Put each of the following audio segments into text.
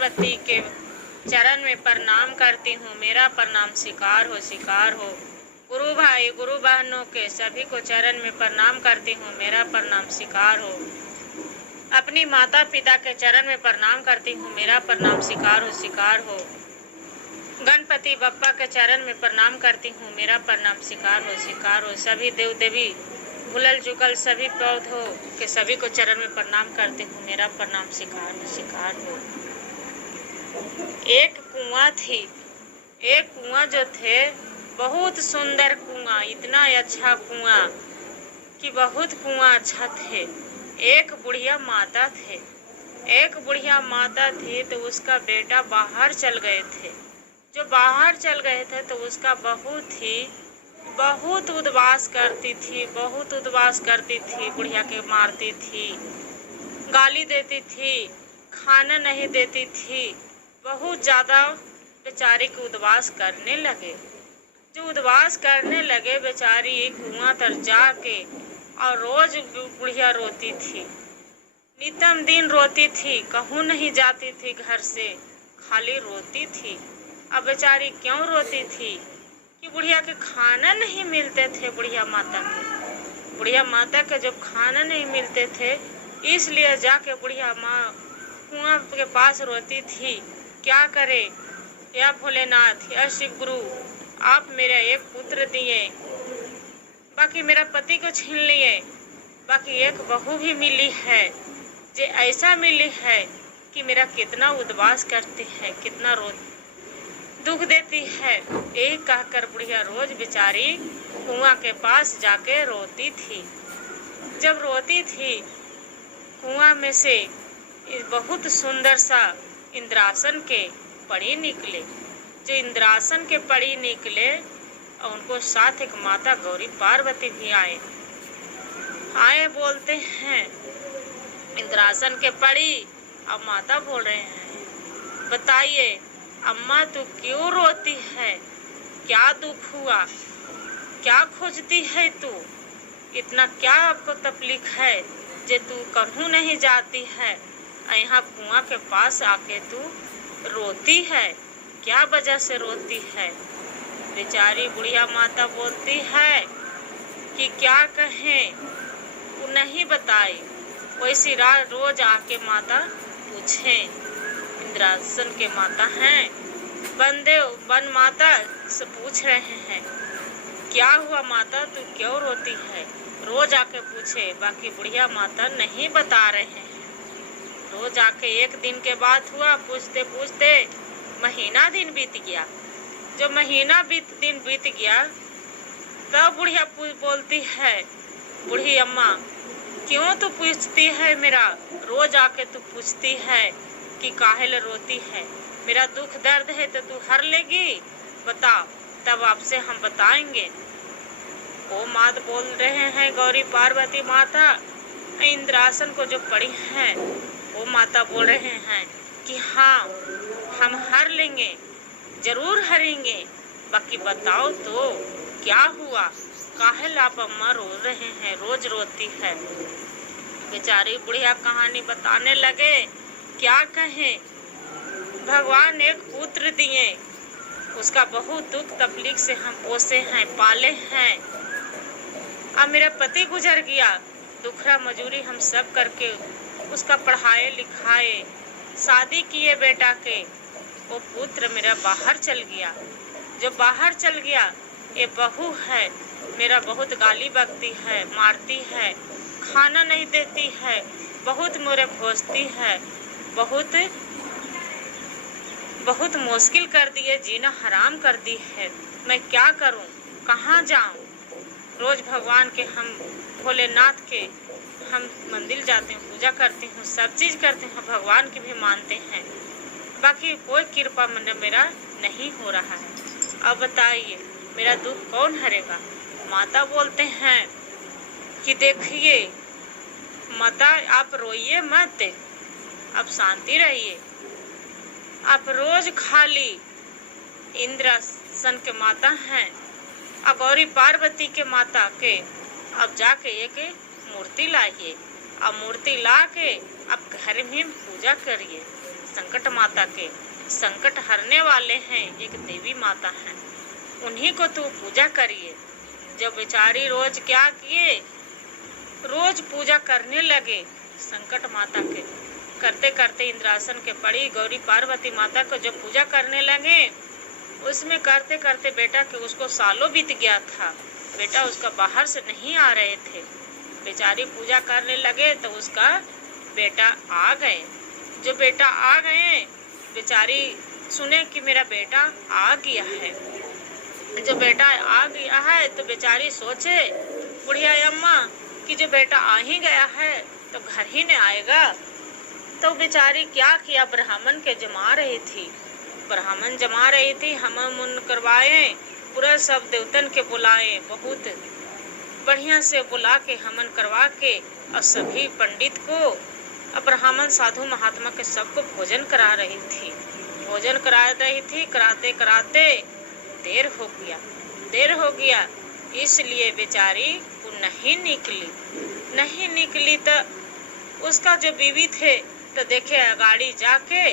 पार्वती के चरण में प्रणाम करती हूँ, मेरा प्रणाम स्वीकार हो। गुरु भाई गुरु बहनों के सभी को चरण में प्रणाम करती हूँ, मेरा प्रणाम स्वीकार हो। अपनी माता पिता के चरण में प्रणाम करती हूँ, मेरा प्रणाम स्वीकार हो। गणपति बप्पा के चरण में प्रणाम करती हूँ, मेरा प्रणाम स्वीकार हो। सभी देव देवी भूलल चुकल सभी पौधों के सभी को चरण में प्रणाम करती हूँ, मेरा प्रणाम स्वीकार हो। एक कुआं थी, एक कुआं जो थे बहुत सुंदर कुआं, इतना अच्छा कुआं कि बहुत कुआं अच्छा थे। एक बुढ़िया माता थे, एक बुढ़िया माता थी तो उसका बेटा बाहर चल गए थे। जो बाहर चल गए थे तो उसका बहू थी, बहुत उद्वास करती थी, बहुत उद्वास करती थी, बुढ़िया के मारती थी, गाली देती थी, खाना नहीं देती थी, बहुत ज़्यादा बेचारी को उद्वास करने लगे। जो उद्वास करने लगे बेचारी कुआं तर जाके और रोज बुढ़िया रोती थी, नितम दिन रोती थी, कहूँ नहीं जाती थी घर से, खाली रोती थी। अब बेचारी क्यों रोती थी कि बुढ़िया के खाना नहीं मिलते थे, बुढ़िया माता के जब खाना नहीं मिलते थे इसलिए जाके बुढ़िया माँ कुआं के पास रोती थी। क्या करे या भोलेनाथ या शिव गुरु, आप मेरा एक पुत्र दिए, बाकी मेरा पति को छीन लिए, बाकी एक बहू भी मिली है जो ऐसा मिली है कि मेरा कितना उद्वास करती है, कितना दुख देती है। यही कहकर बुढ़िया रोज बेचारी कुआं के पास जाके रोती थी। जब रोती थी कुआं में से बहुत सुंदर सा इंद्रासन के परी निकले। जो इंद्रासन के परी निकले और उनको साथ एक माता गौरी पार्वती भी आए बोलते हैं इंद्रासन के परी। अब माता बोल रहे हैं, बताइए अम्मा तू क्यों रोती है, क्या दुख हुआ, क्या खोजती है तू, इतना क्या आपको तकलीफ है जे तू कहूँ नहीं जाती है, यहाँ कुआं के पास आके तू रोती है, क्या वजह से रोती है। बेचारी बुढ़िया माता बोलती है कि क्या कहें, वो नहीं बताई। वैसी रोज आके माता पूछें, इंद्रासन के माता हैं, वन माता से पूछ रहे हैं क्या हुआ माता तू क्यों रोती है, रोज आके पूछे। बाकी बुढ़िया माता नहीं बता रहे हैं। रोज आके एक दिन के बाद हुआ, पूछते पूछते महीना दिन बीत गया। जो महीना दिन बीत गया तब बुढ़िया बोलती है, बूढ़ी अम्मा क्यों तू पूछती है, मेरा रोज आके तू पूछती है कि काहे रोती है, मेरा दुख दर्द है तो तू हर लेगी, बताओ तब आपसे हम बताएंगे। वो मात बोल रहे हैं गौरी पार्वती माता, इंद्रासन को जो पड़ी हैं वो माता बोल रहे हैं कि हाँ हम हर लेंगे, जरूर हरेंगे, बाकी बताओ तो क्या हुआ, काहे आप अम्मा रो रहे हैं, रोज रोती है। बेचारी बुढ़िया कहानी बताने लगे, क्या कहें, भगवान एक पुत्र दिए, उसका बहुत दुख तकलीफ से हम पोसे हैं, पाले हैं। अब मेरा पति गुजर गया, दुखरा मजूरी हम सब करके उसका पढ़ाए लिखाए, शादी किए बेटा के, वो पुत्र मेरा बाहर चल गया। जो बाहर चल गया ये बहू है मेरा बहुत गाली बकती है, मारती है, खाना नहीं देती है, बहुत मोरे खोजती है, बहुत मुश्किल कर दिए, जीना हराम कर दी है। मैं क्या करूं, कहाँ जाऊं। रोज भगवान के हम भोलेनाथ के हम मंदिर जाते हैं, पूजा करते हैं, सब चीज़ करते हैं, भगवान की भी मानते हैं, बाकी कोई कृपा मेरा नहीं हो रहा है। अब बताइए मेरा दुख कौन हरेगा। माता बोलते हैं कि देखिए माता आप रोइए मत, आप शांति रहिए, आप रोज खाली इंद्रासन के माता हैं और गौरी पार्वती के माता के अब जाके एक मूर्ति लाइए, अब मूर्ति ला के अब घर में पूजा करिए, संकट माता के। संकट हरने वाले हैं, एक देवी माता हैं, उन्हीं को तू पूजा करिए। जब बेचारी रोज क्या किए, रोज पूजा करने लगे संकट माता के। करते करते इंद्रासन के पड़ी गौरी पार्वती माता को जब पूजा करने लगे, उसमें करते करते बेटा के उसको सालों बीत गया था। बेटा उसका बाहर से नहीं आ रहे थे। बेचारी पूजा करने लगे तो उसका बेटा आ गए। जो बेटा आ गए, बेचारी सुने कि मेरा बेटा आ गया है। जो बेटा आ गया है तो बेचारी सोचे बुढ़िया अम्मा कि जो बेटा आ ही गया है तो घर ही न आएगा। तो बेचारी क्या किया, ब्राह्मण के जमा रही थी। ब्राह्मण जमा रही थी, हम उन करवाए, पूरा सब देवतन के बुलाए, बहुत बढ़िया से बुला के हमन करवा के और सभी पंडित को, ब्राह्मण साधु महात्मा के सबको भोजन करा रही थी। भोजन करा रही थी, कराते कराते देर हो गया, इसलिए बेचारी वो नहीं निकली। तो उसका जो बीवी थे तो देखे गाड़ी जाके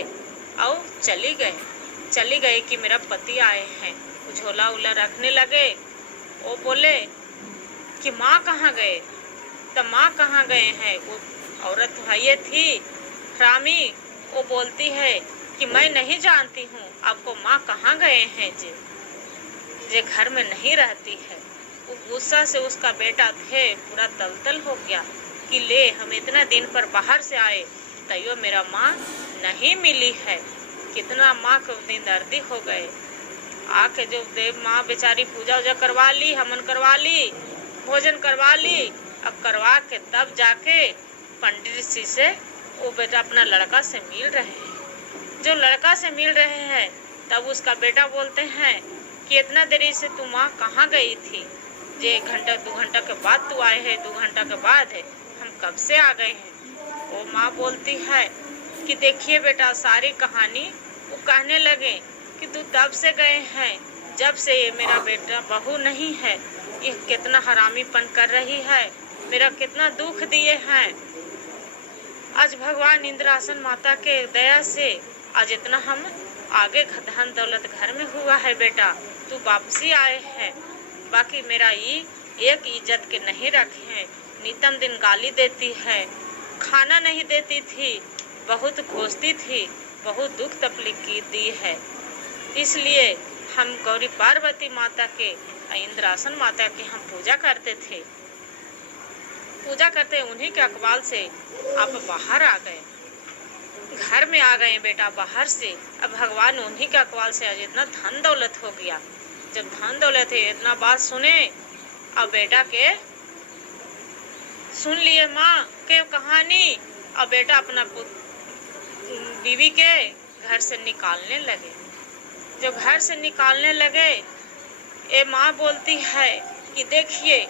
और चली गए कि मेरा पति आए हैं। झोला उला रखने लगे। वो बोले कि माँ कहाँ गए, तो माँ कहाँ गए हैं। वो औरत भाई थी रामी, वो बोलती है कि मैं नहीं जानती हूँ आपको माँ कहाँ गए हैं, जे घर में नहीं रहती है। वो गुस्सा से उसका बेटा थे पूरा तलतल हो गया कि ले हम इतना दिन पर बाहर से आए तैयो मेरा माँ नहीं मिली है। कितना माँ को दिन दर्दी हो गए। आके जो देव माँ बेचारी पूजा उजा करवा ली, हमन करवा ली, भोजन करवा ली। अब करवा के तब जाके पंडित जी से वो बेटा अपना लड़का से मिल रहे हैं। जो लड़का से मिल रहे हैं तब उसका बेटा बोलते हैं कि इतना देरी से तू माँ कहाँ गई थी, जे 1 घंटा 2 घंटा के बाद तू आए है, 2 घंटा के बाद है, हम कब से आ गए हैं। वो माँ बोलती है कि देखिए बेटा सारी कहानी। वो कहने लगे कि तू तब से गए हैं जब से ये मेरा बेटा बहू नहीं है, ये कितना हरामीपन कर रही है, मेरा कितना दुख दिए हैं। आज भगवान इंद्रासन माता के दया से आज इतना हम आगे धन दौलत घर में हुआ है बेटा, तू वापसी आए हैं। बाकी मेरा ये एक इज्जत के नहीं रखे हैं, नितम दिन गाली देती है, खाना नहीं देती थी, बहुत कोसती थी, बहुत दुख तकलीफ की दी है। इसलिए हम गौरी पार्वती माता के इंद्रासन माता की हम पूजा करते थे। पूजा करते उन्हीं के अकबाल से आप बाहर आ गए, घर में आ गए बेटा बाहर से। अब भगवान उन्हीं के अकबाल से आज इतना धन दौलत हो गया। जब धन दौलत है इतना बात सुने, अब बेटा के सुन लिए माँ के कहानी। अब बेटा अपना बीवी के घर से निकालने लगे। जब घर से निकालने लगे, ये माँ बोलती है कि देखिए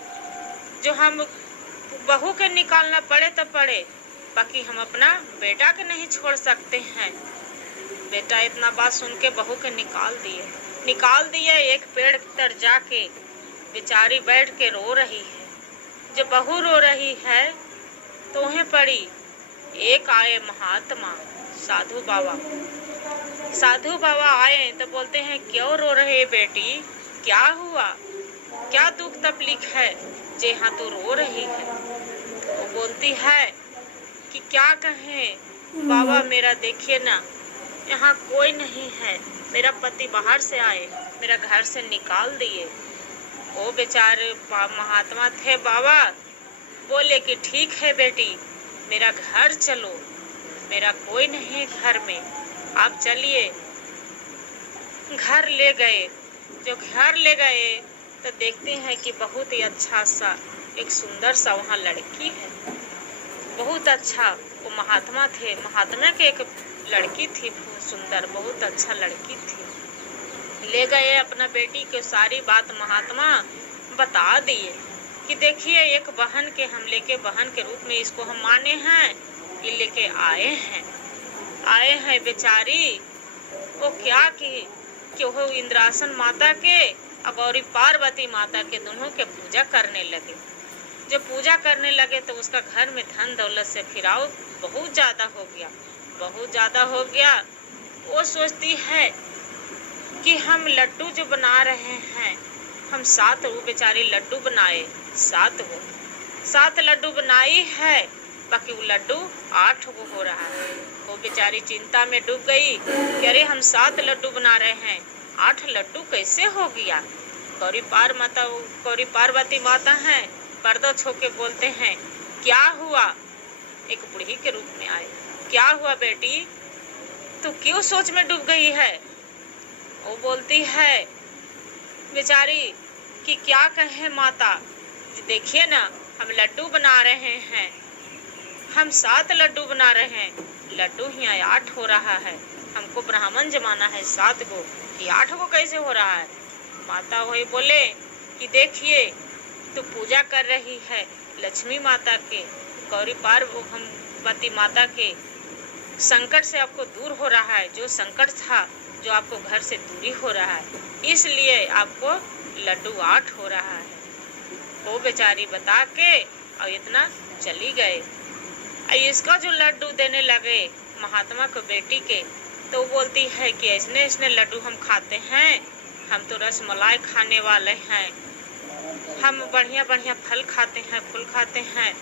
जो हम बहू के निकालना पड़े तो पड़े, बाकी हम अपना बेटा के नहीं छोड़ सकते हैं। बेटा इतना बात सुन के बहू के निकाल दिए। एक पेड़ तर जाके बेचारी बैठ के रो रही है। जब बहू रो रही है तो उन्हें पड़ी। एक आए महात्मा साधु बाबा आए तो बोलते हैं क्यों रो रहे बेटी, क्या हुआ, क्या दुख तकलीफ है जे हाँ तू रो रही है। वो बोलती है कि क्या कहें बाबा, मेरा देखिए ना यहाँ कोई नहीं है, मेरा पति बाहर से आए, मेरा घर से निकाल दिए। वो बेचारे महात्मा थे बाबा, बोले कि ठीक है बेटी, मेरा घर चलो, मेरा कोई नहीं घर में, आप चलिए। घर ले गए। जो घर ले गए तो देखते हैं कि बहुत ही अच्छा सा एक सुंदर सा वहाँ लड़की है, बहुत अच्छा। वो महात्मा थे, महात्मा के एक लड़की थी सुंदर, बहुत अच्छा लड़की थी। ले गए अपना बेटी के सारी बात महात्मा बता दिए कि देखिए एक बहन के हम लेके बहन के रूप में इसको हम माने हैं, ये लेके आए हैं बेचारी। वो क्या कि वो इंद्रासन माता के और गौरी पार्वती माता के दोनों के पूजा करने लगे। जब पूजा करने लगे तो उसका घर में धन दौलत से फिराव बहुत ज़्यादा हो गया। बहुत ज़्यादा हो गया। वो सोचती है कि हम लड्डू जो बना रहे हैं, हम 7 वो बेचारी लड्डू बनाए, 7 लड्डू बनाई है, बाकी वो लड्डू 8 को हो रहा है। वो बेचारी चिंता में डूब गई कि अरे हम 7 लड्डू बना रहे हैं, 8 लड्डू कैसे हो गया। गौरी पार्वती माता हैं, पर्दा छो के बोलते हैं, क्या हुआ। एक बूढ़ी के रूप में आए, क्या हुआ बेटी, तू क्यों सोच में डूब गई है। वो बोलती है बेचारी कि क्या कहे माता, देखिए ना हम लड्डू बना रहे हैं, हम 7 लड्डू बना रहे हैं, लड्डू ही 8 हो रहा है, हमको ब्राह्मण जमाना है 7 को, ये 8 को कैसे हो रहा है। माता वही बोले कि देखिए तो पूजा कर रही है लक्ष्मी माता के, गौरी पार्वती माता के संकट से आपको दूर हो रहा है, जो संकट था, जो आपको घर से दूरी हो रहा है, इसलिए आपको लड्डू 8 हो रहा है। वो बेचारी बता के और इतना चली गए। इसका जो लड्डू देने लगे महात्मा को बेटी के, तो बोलती है कि ऐसने लड्डू हम खाते हैं, हम तो रसमलाई खाने वाले हैं, हम बढ़िया फल खाते हैं, फूल खाते हैं,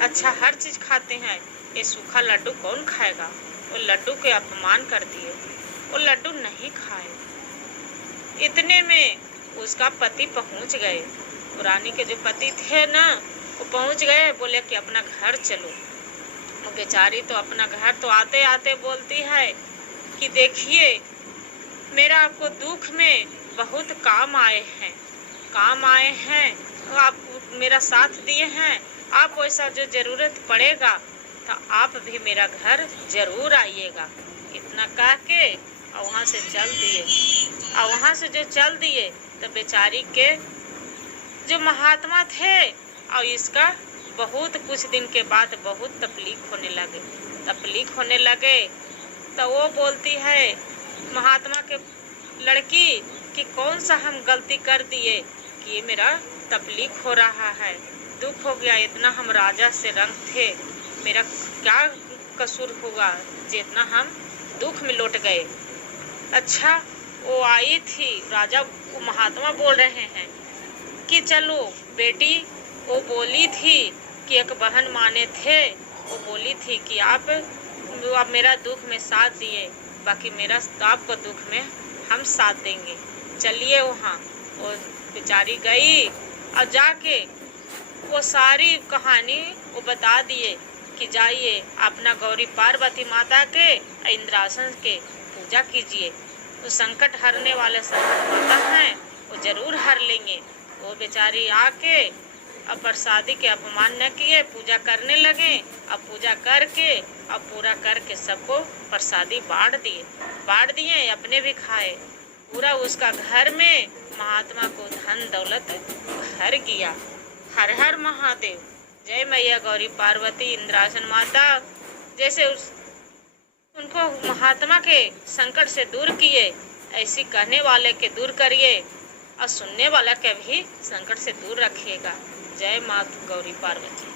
अच्छा हर चीज़ खाते हैं, ये सूखा लड्डू कौन खाएगा। वो लड्डू के अपमान कर दिए, वो लड्डू नहीं खाए। इतने में उसका पति पहुंच गए, रानी के जो पति थे ना, वो पहुंच गए, बोले कि अपना घर चलो। वो बेचारी तो अपना घर तो आते आते बोलती है कि देखिए मेरा आपको दुख में बहुत काम आए हैं, आप मेरा साथ दिए हैं, आप वैसा जो ज़रूरत पड़ेगा तो आप भी मेरा घर ज़रूर आइएगा। इतना कह के और वहाँ से चल दिए। और वहाँ से जो चल दिए तो बेचारी के जो महात्मा थे, और इसका बहुत कुछ दिन के बाद बहुत तकलीफ होने लगे। तो वो बोलती है महात्मा के लड़की कि कौन सा हम गलती कर दिए कि ये मेरा तकलीफ हो रहा है, दुख हो गया, इतना हम राजा से रंग थे, मेरा क्या कसूर हुआ जितना हम दुख में लौट गए। अच्छा वो आई थी, राजा वो महात्मा बोल रहे हैं कि चलो बेटी, वो बोली थी कि एक बहन माने थे, वो बोली थी कि आप मेरा दुख में साथ दिए, बाकी मेरा आपको दुख में हम साथ देंगे, चलिए वहाँ। वो बेचारी गई और जाके वो सारी कहानी वो बता दिए कि जाइए अपना गौरी पार्वती माता के इंद्रासन के पूजा कीजिए, तो संकट हरने वाले संकट माता हैं, वो जरूर हर लेंगे। वो बेचारी आके अब प्रसादी के अपमान न किए, पूजा करने लगे। अब पूजा करके अब पूरा करके सबको प्रसादी बांट दिए, अपने भी खाए। पूरा उसका घर में महात्मा को धन दौलत भर गया। हर हर महादेव। जय मैया गौरी पार्वती इंद्रासन माता। जैसे उनको महात्मा के संकट से दूर किए, ऐसी कहने वाले के दूर करिए और सुनने वाला के भी संकट से दूर रखिएगा। जय माँ गौरी पार्वती।